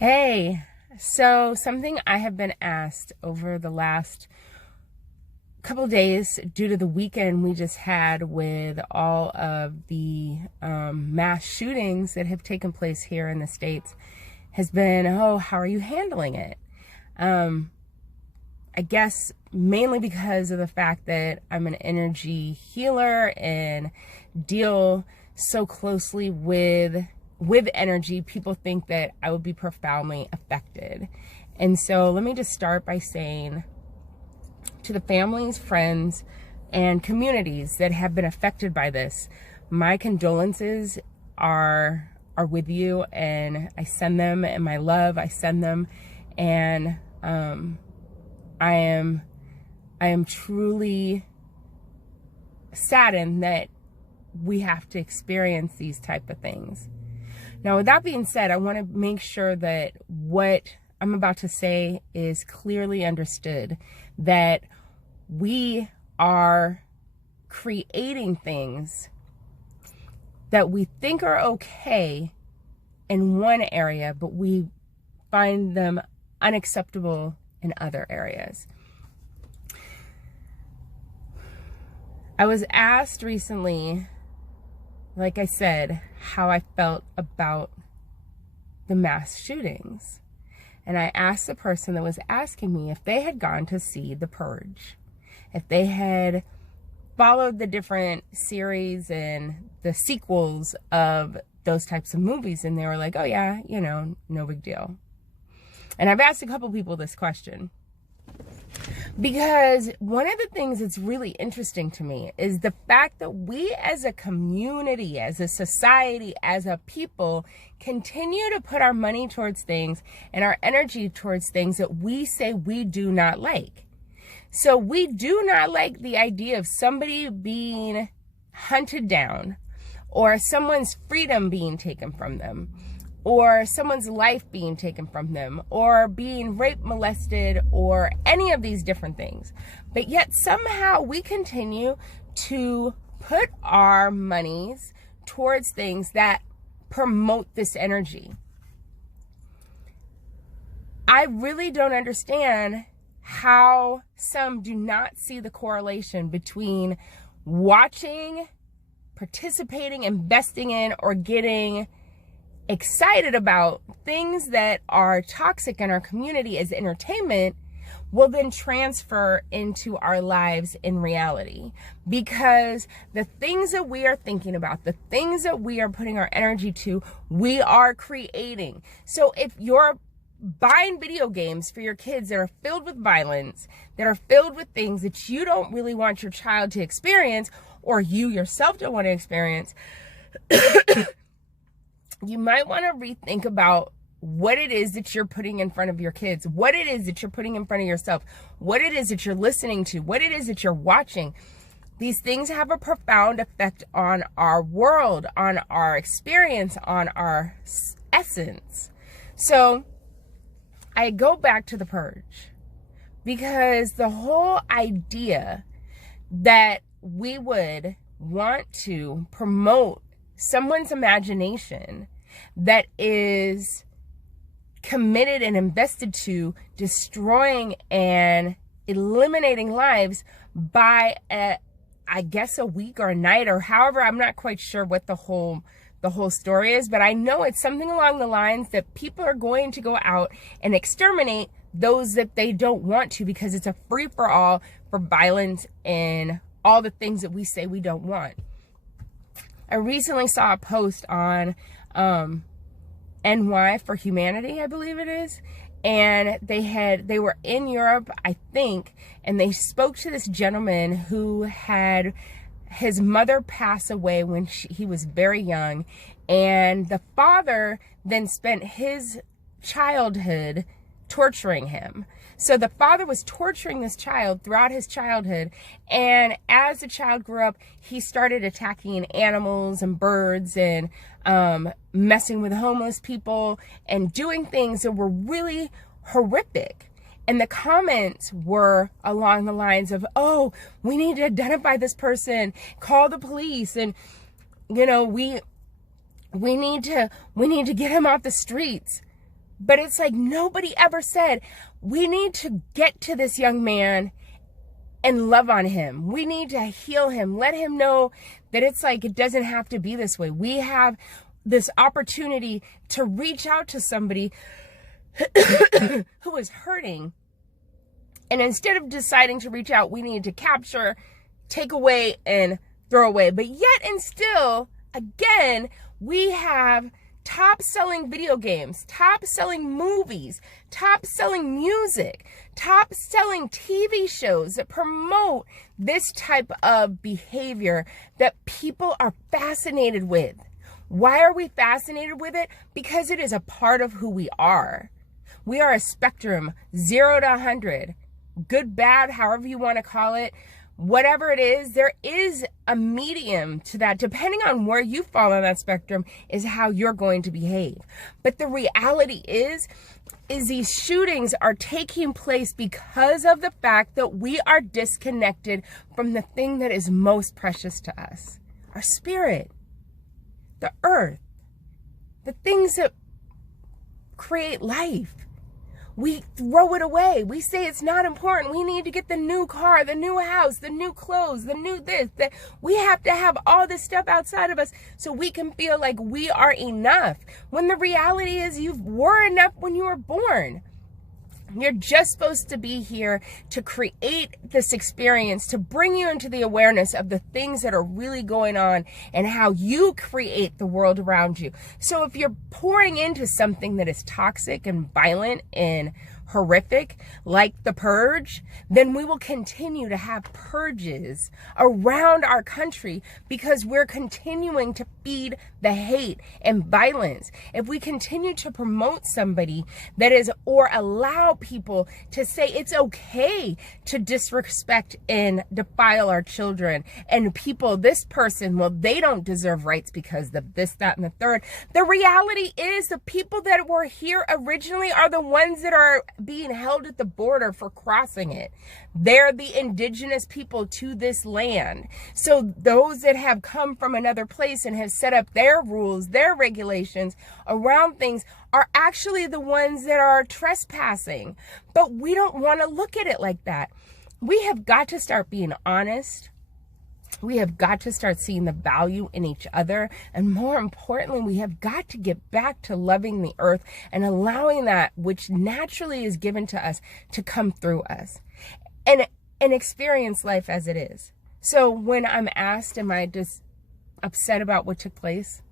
Hey, so something I have been asked over the last couple of days due to the weekend we just had with all of the mass shootings that have taken place here in the States has been, oh, how are you handling it? I guess mainly because of the fact that I'm an energy healer and deal so closely with energy, people think that I would be profoundly affected. And so let me just start by saying to the families, friends, and communities that have been affected by this, my condolences are with you, and I send them, and my love, I send them, and I am truly saddened that we have to experience these type of things. Now, with that being said, I want to make sure that what I'm about to say is clearly understood, that we are creating things that we think are okay in one area, but we find them unacceptable in other areas. I was asked recently, like I said, how I felt about the mass shootings. And I asked the person that was asking me if they had gone to see The Purge, if they had followed the different series and the sequels of those types of movies. And they were like, oh yeah, no big deal. And I've asked a couple people this question, because one of the things that's really interesting to me is the fact that we as a community, as a society, as a people, continue to put our money towards things and our energy towards things that we say we do not like. So we do not like the idea of somebody being hunted down, or someone's freedom being taken from them, or someone's life being taken from them, or being raped, molested, or any of these different things. But yet somehow we continue to put our monies towards things that promote this energy. I really don't understand how some do not see the correlation between watching, participating, investing in, or getting excited about things that are toxic in our community as entertainment will then transfer into our lives in reality. Because the things that we are thinking about, the things that we are putting our energy to, we are creating. So if you're buying video games for your kids that are filled with violence, that are filled with things that you don't really want your child to experience, or you yourself don't want to experience, you might want to rethink about what it is that you're putting in front of your kids, what it is that you're putting in front of yourself, what it is that you're listening to, what it is that you're watching. These things have a profound effect on our world, on our experience, on our essence. So I go back to The Purge, because the whole idea that we would want to promote someone's imagination that is committed and invested to destroying and eliminating lives by I guess a week or a night, or however, I'm not quite sure what the whole story is, but I know it's something along the lines that people are going to go out and exterminate those that they don't want to, because it's a free-for-all for violence and all the things that we say we don't want. I recently saw a post on NY for Humanity, I believe it is, and they were in Europe, I think, and they spoke to this gentleman who had his mother pass away when he was very young, and the father then spent his childhood torturing him. So the father was torturing this child throughout his childhood, and as the child grew up, he started attacking animals and birds and messing with homeless people and doing things that were really horrific. And the comments were along the lines of, oh, we need to identify this person, call the police, and we need to get him off the streets. But it's like nobody ever said, we need to get to this young man and love on him. We need to heal him. Let him know that it's like, it doesn't have to be this way. We have this opportunity to reach out to somebody who is hurting. And instead of deciding to reach out, we need to capture, take away, and throw away. But yet and still, again, we have top selling video games, top selling movies, top selling music, top selling TV shows that promote this type of behavior that people are fascinated with. Why are we fascinated with it? Because it is a part of who we are. We are a spectrum, 0 to 100, good, bad, however you want to call it. Whatever it is, there is a medium to that. Depending on where you fall on that spectrum is how you're going to behave. But the reality is these shootings are taking place because of the fact that we are disconnected from the thing that is most precious to us. Our spirit, the earth, the things that create life. We throw it away. We say it's not important. We need to get the new car, the new house, the new clothes, the new this, that. We have to have all this stuff outside of us so we can feel like we are enough. When the reality is you were enough when you were born. You're just supposed to be here to create this experience, to bring you into the awareness of the things that are really going on and how you create the world around you. So if you're pouring into something that is toxic and violent and horrific, like the purge, then we will continue to have purges around our country because we're continuing to feed the hate and violence. If we continue to promote somebody that is, or allow people to say it's okay to disrespect and defile our children and people, this person, well, they don't deserve rights because of this, that, and the third. The reality is the people that were here originally are the ones that are being held at the border for crossing it. They're the indigenous people to this land. So those that have come from another place and have set up their rules, their regulations around things are actually the ones that are trespassing. But we don't want to look at it like that. We have got to start being honest. We have got to start seeing the value in each other. And more importantly, we have got to get back to loving the earth and allowing that which naturally is given to us to come through us and experience life as it is. So when I'm asked, am I just upset about what took place?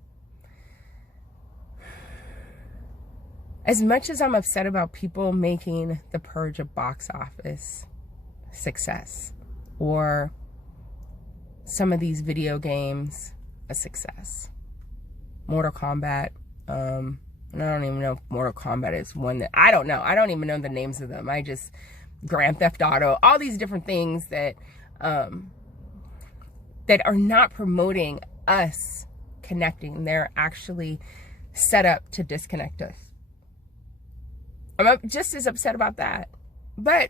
As much as I'm upset about people making the purge a box office success, or some of these video games a success, Mortal Kombat, and I don't even know if Mortal Kombat is one that, I don't know. I don't even know the names of them. Grand Theft Auto, all these different things that that are not promoting us connecting. They're actually set up to disconnect us. I'm just as upset about that. But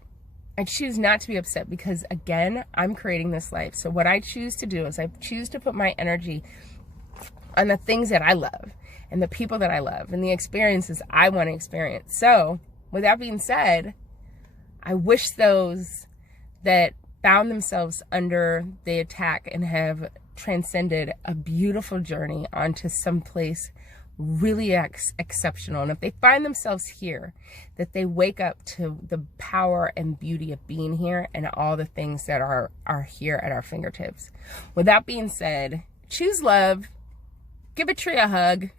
I choose not to be upset because, again, I'm creating this life. So what I choose to do is I choose to put my energy on the things that I love and the people that I love and the experiences I want to experience. So with that being said, I wish those that found themselves under the attack and have transcended a beautiful journey onto someplace really exceptional. And if they find themselves here, that they wake up to the power and beauty of being here and all the things that are here at our fingertips. With that being said, choose love, give a tree a hug.